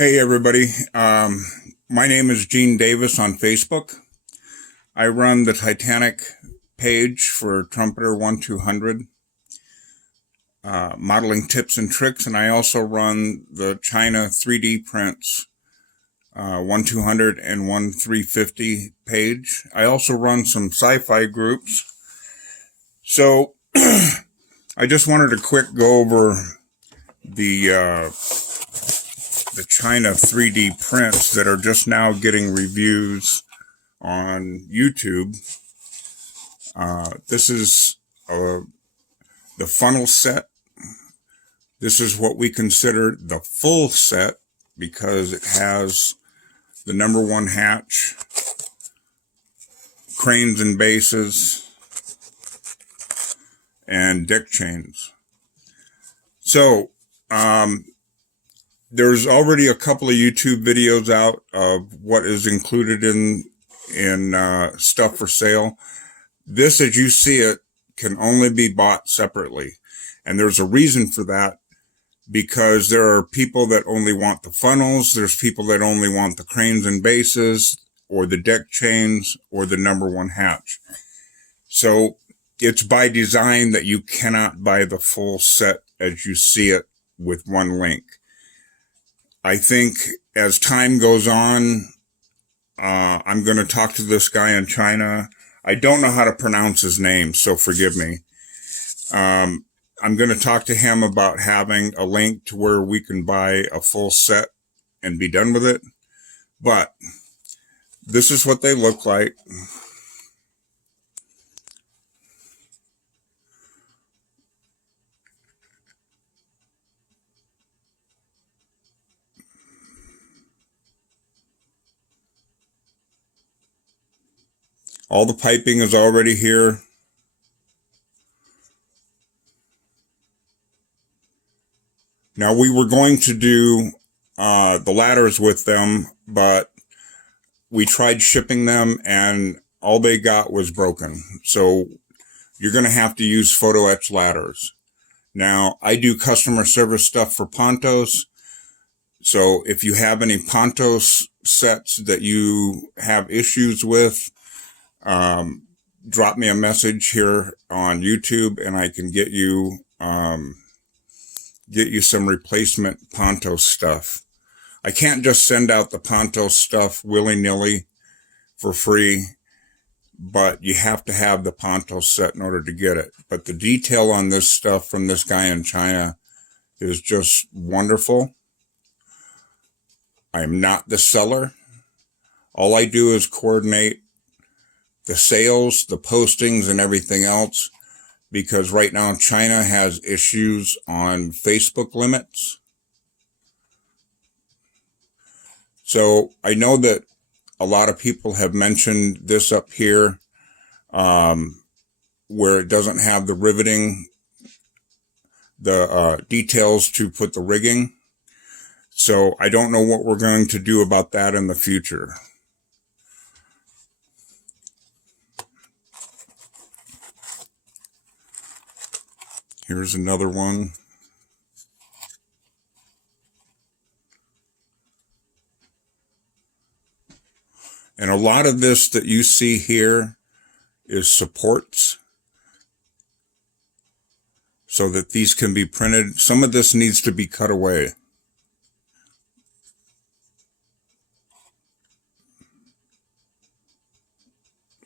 Hey everybody, my name is Gene Davis on Facebook. I run the Titanic page for Trumpeter 1200, modeling tips and tricks, and I also run the China 3D prints 1200 and 1350 page. I also run some sci-fi groups. So I just wanted to quick go over the China 3D prints that are just now getting reviews on YouTube. This is the funnel set. This is what we consider the full set because it has the #1 hatch, cranes and bases, and deck chains. So, there's already a couple of YouTube videos out of what is included in stuff for sale. This, as you see it, can only be bought separately. And there's a reason for that, because there are people that only want the funnels. There's people that only want the cranes and bases, or the deck chains, or the #1 hatch. So it's by design that you cannot buy the full set as you see it with one link. I think as time goes on, I'm going to talk to this guy in China. I don't know how to pronounce his name, so forgive me. I'm going to talk to him about having a link to where we can buy a full set and be done with it. But this is what they look like. All the piping is already here. Now, we were going to do the ladders with them, but we tried shipping them and all they got was broken. So you're going to have to use photo etch ladders. Now, I do customer service stuff for Pontos. So if you have any Pontos sets that you have issues with, drop me a message here on YouTube and I can get you some replacement Pontos stuff. I can't just send out the Pontos stuff willy-nilly for free, but you have to have the Pontos set in order to get it. But the detail on this stuff from this guy in China is just wonderful. I'm not the seller. All I do is coordinate the sales, the postings, and everything else, because right now China has issues on Facebook limits. So I know that a lot of people have mentioned this up here, where it doesn't have the riveting, the details to put the rigging. So I don't know what we're going to do about that in the future. Here's another one. And a lot of this that you see here is supports so that these can be printed. Some of this needs to be cut away.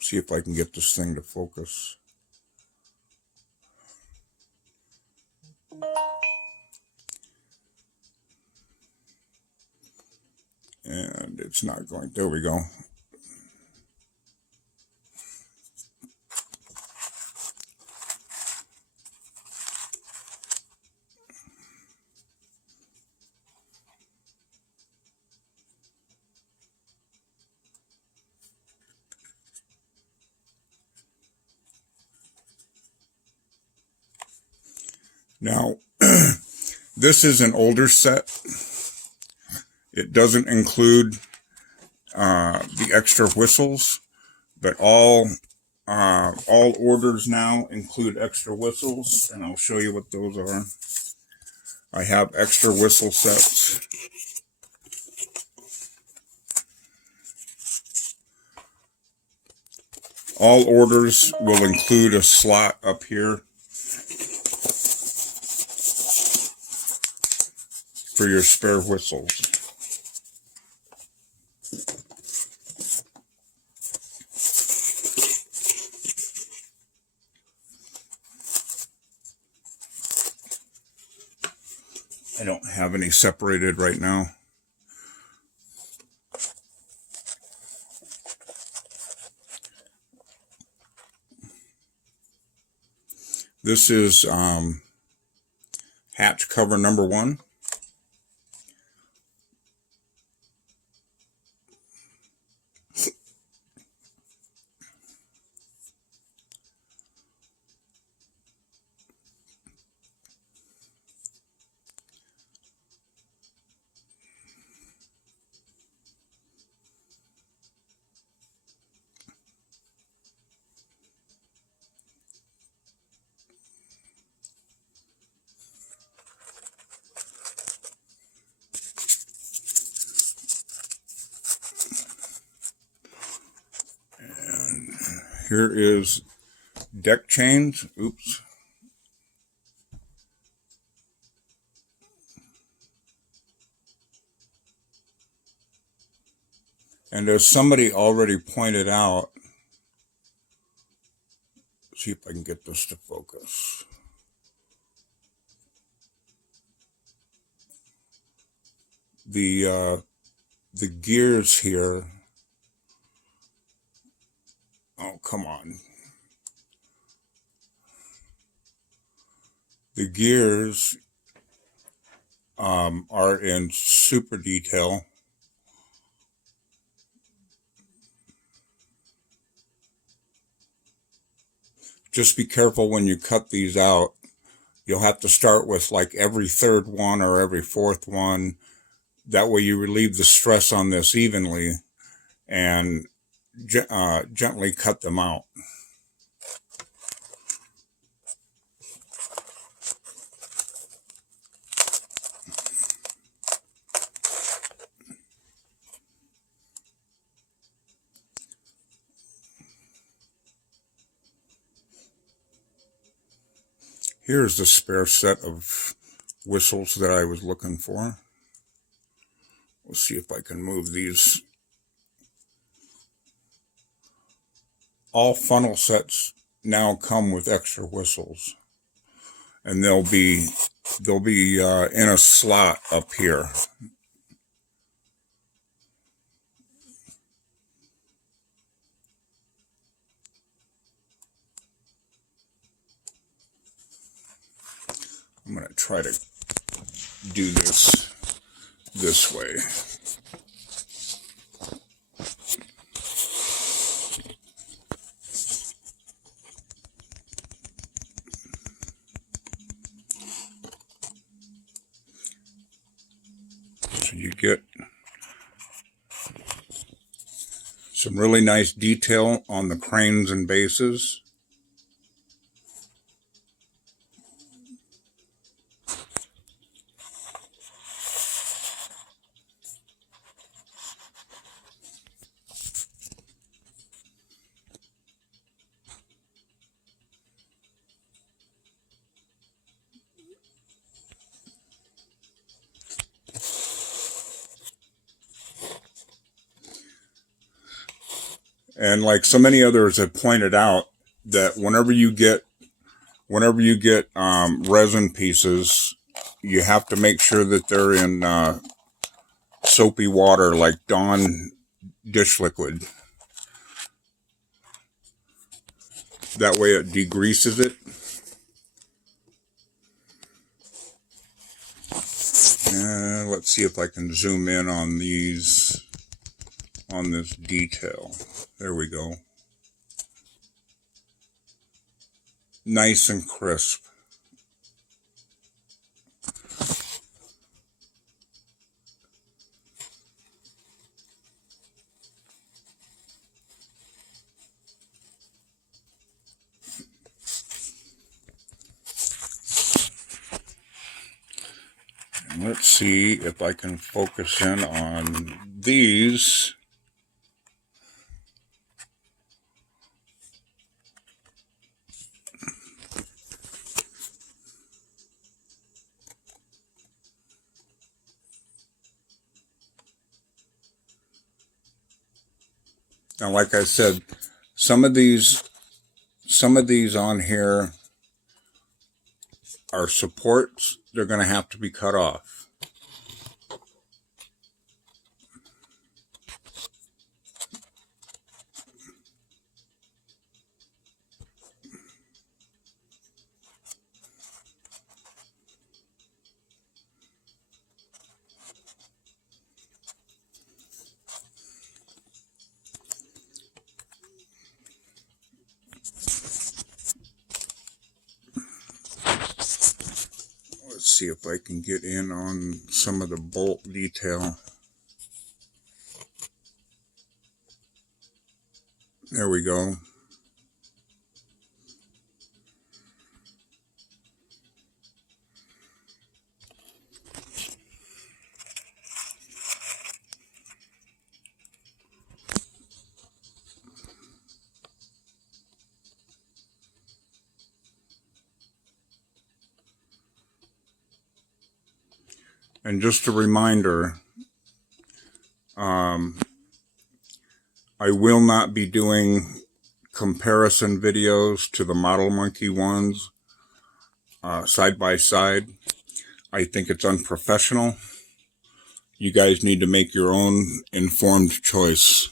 See if I can get this thing to focus. And it's not going. There we go. Now, this is an older set. It doesn't include the extra whistles, but all orders now include extra whistles, and I'll show you what those are. I have extra whistle sets. All orders will include a slot up here for your spare whistles. I don't have any separated right now. This is hatch cover number 1. Here is deck chains. Oops. And as somebody already pointed out, see if I can get this to focus. The gears here. Oh, come on. The gears are in super detail. Just be careful when you cut these out. You'll have to start with like every third one or every fourth one. That way you relieve the stress on this evenly and gently cut them out. Here's the spare set of whistles that I was looking for. We'll see if I can move these. All funnel sets now come with extra whistles, and they'll be in a slot up here. I'm going to try to do this way. So you get some really nice detail on the cranes and bases. And like so many others have pointed out, that whenever you get resin pieces, you have to make sure that they're in soapy water, like Dawn dish liquid. That way it degreases it. Let's see if I can zoom in on these, on this detail. There we go. Nice and crisp. And let's see if I can focus in on these. Now, like I said, some of these on here are supports. They're going to have to be cut off. Let's see if I can get in on some of the bolt detail. There we go. And just a reminder, I will not be doing comparison videos to the Model Monkey ones side by side. I think it's unprofessional. You guys need to make your own informed choice.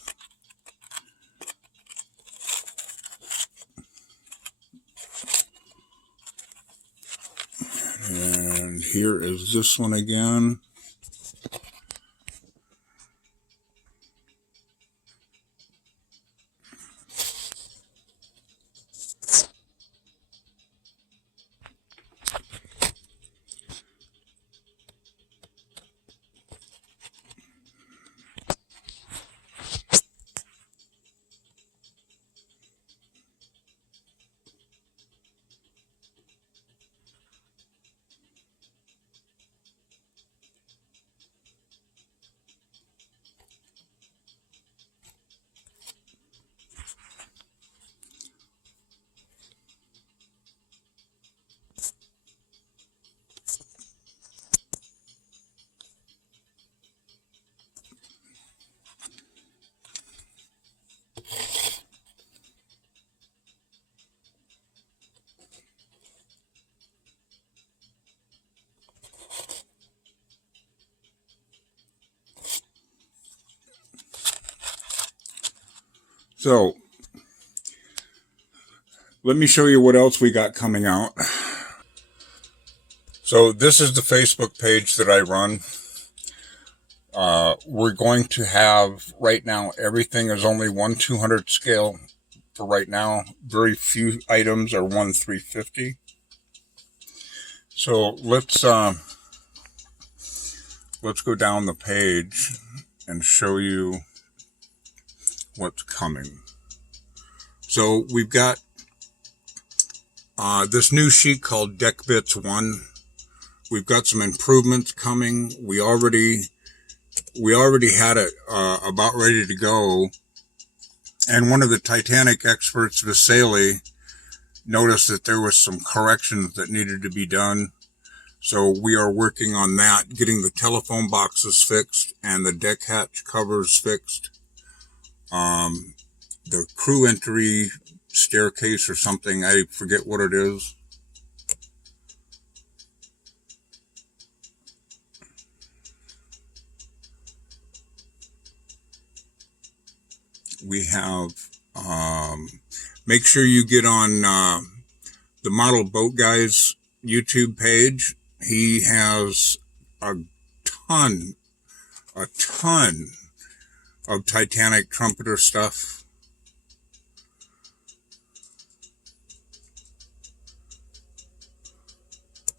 And here is this one again. So, let me show you what else we got coming out. So, this is the Facebook page that I run. We're going to have, right now, everything is only 1/200 scale for right now. Very few items are 1/350. So, let's go down the page and show you what's coming. So we've got this new sheet called Deck Bits 1. We've got some improvements coming. We already had it about ready to go, and one of the Titanic experts, Vasily, noticed that there was some corrections that needed to be done. So we are working on that, getting the telephone boxes fixed and the deck hatch covers fixed. The crew entry staircase or something, I forget what it is. We have, make sure you get on the Model Boat Guy's YouTube page. He has a ton of Titanic Trumpeter stuff.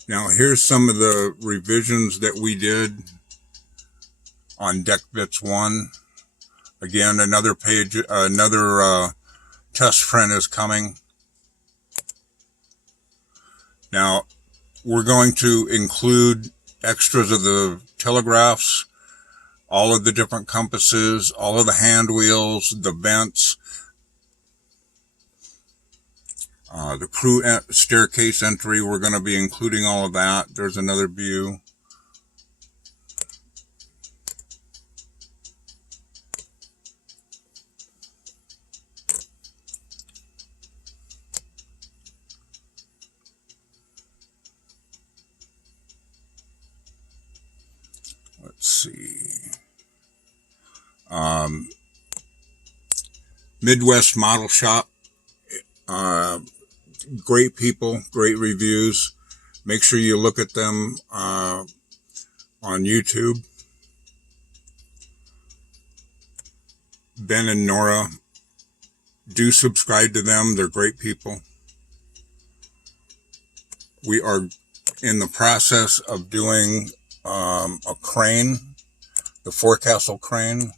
Now here's some of the revisions that we did on Deck Bits 1. Again, another page, another test print is coming. Now, we're going to include extras of the telegraphs, all of the different compasses, all of the hand wheels, the vents, the crew staircase entry. We're going to be including all of that. There's another view. let's see. Midwest Model Shop. Great people, great reviews. Make sure you look at them on YouTube. Ben and Nora, do subscribe to them. They're great people. We are in the process of doing a crane, the forecastle crane.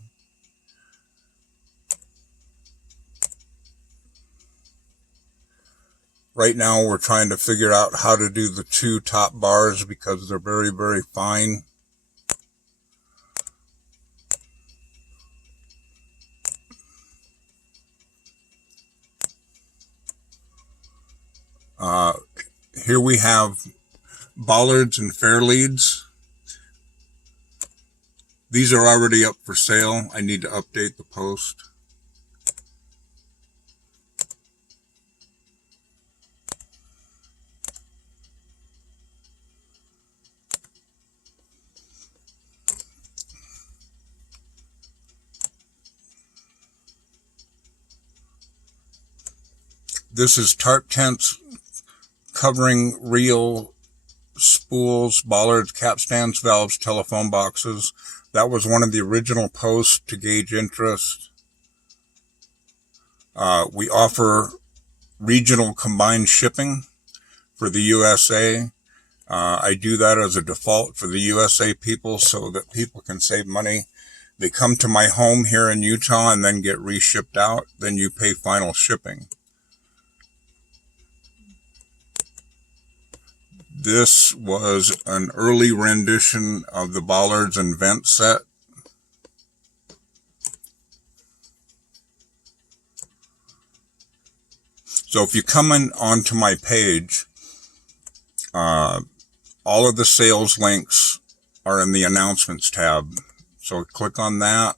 Right now we're trying to figure out how to do the two top bars because they're very, very fine. Here we have bollards and fair leads. These are already up for sale. I need to update the post. This is tarp tents covering reel, spools, bollards, capstans, valves, telephone boxes. That was one of the original posts to gauge interest. We offer regional combined shipping for the USA. I do that as a default for the USA people so that people can save money. They come to my home here in Utah and then get reshipped out. Then you pay final shipping. This was an early rendition of the bollards and vent set. So if you come in onto my page, all of the sales links are in the announcements tab. So click on that.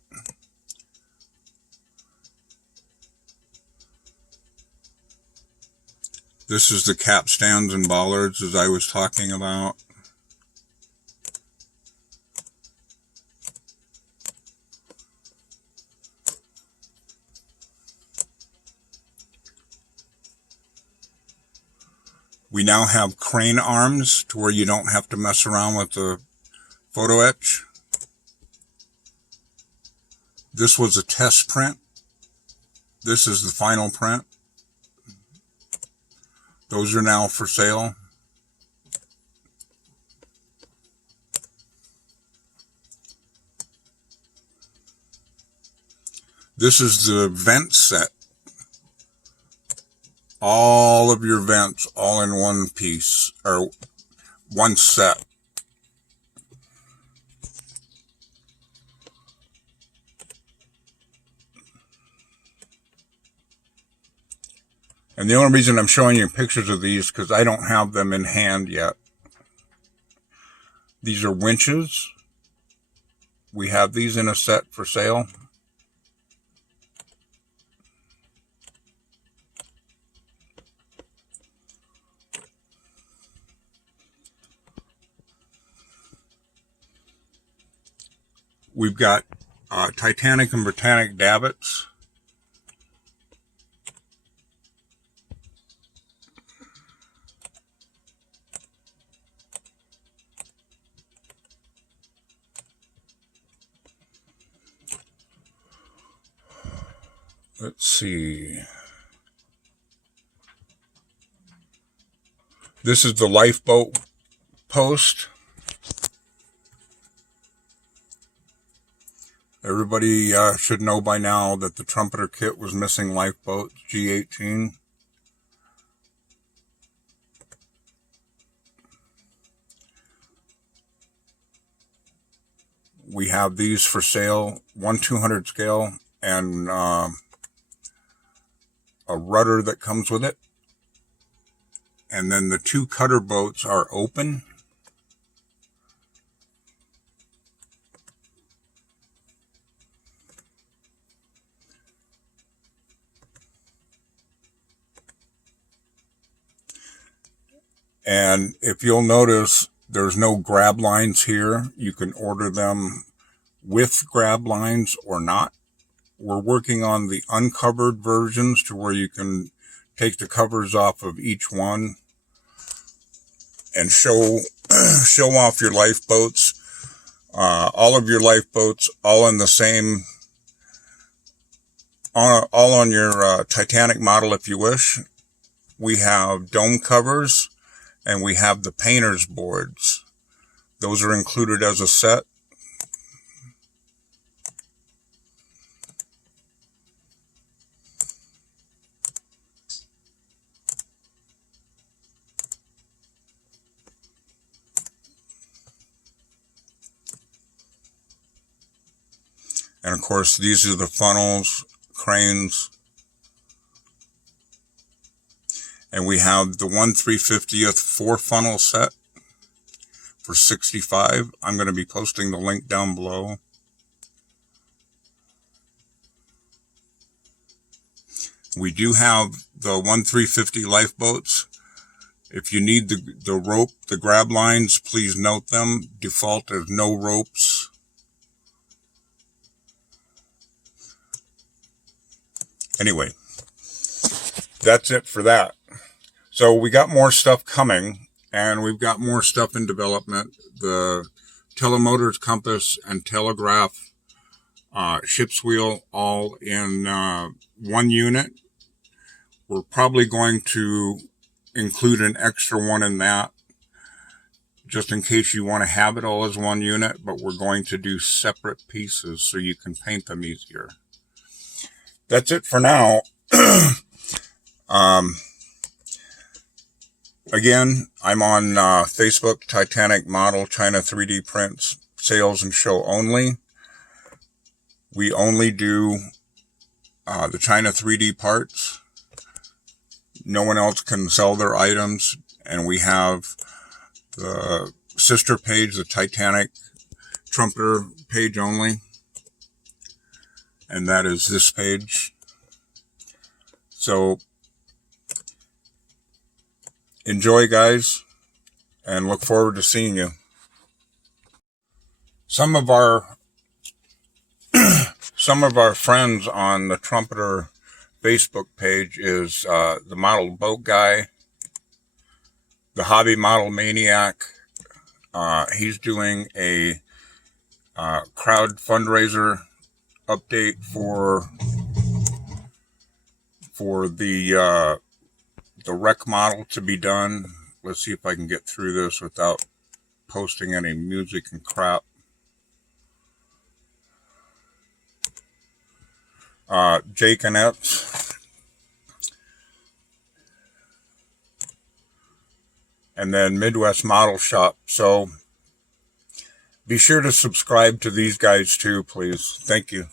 This is the capstans and bollards as I was talking about. We now have crane arms to where you don't have to mess around with the photo etch. This was a test print. This is the final print. Those are now for sale. This is the vent set. All of your vents all in one piece, or one set. And the only reason I'm showing you pictures of these because I don't have them in hand yet. These are winches. We have these in a set for sale. We've got Titanic and Britannic davits. Let's see. This is the lifeboat post. Everybody should know by now that the Trumpeter kit was missing Lifeboat G18. We have these for sale, 1/200 scale, and a rudder that comes with it. And then the two cutter boats are open. And if you'll notice, There's no grab lines here. You can order them with grab lines or not. We're working on the uncovered versions to where you can take the covers off of each one and show off your lifeboats. All of your lifeboats, all in the same, all on your Titanic model if you wish. We have dome covers and we have the painter's boards. Those are included as a set. And of course, these are the funnels, cranes. And we have the 1/350th 4-funnel set for $65. I'm going to be posting the link down below. We do have the 1/350 lifeboats. If you need the rope, the grab lines, please note them. Default is no ropes. Anyway, that's it for that. So we got more stuff coming, and we've got more stuff in development. The telemotor's compass and telegraph ship's wheel all in one unit. We're probably going to include an extra one in that, just in case you want to have it all as one unit, but we're going to do separate pieces so you can paint them easier. That's it for now. Again, I'm on Facebook, Titanic Model, China 3D Prints, Sales and Show Only. We only do the China 3D parts. No one else can sell their items. And we have the sister page, the Titanic Trumpeter page only. And that is this page. So enjoy, guys, and look forward to seeing you. Some of our friends on the Trumpeter Facebook page is the Model Boat Guy, the Hobby Model Maniac. He's doing a crowd fundraiser update for the wreck model to be done. Let's see if I can get through this without posting any music and crap. Jake and Epps. And then Midwest Model Shop. So be sure to subscribe to these guys too, please. Thank you.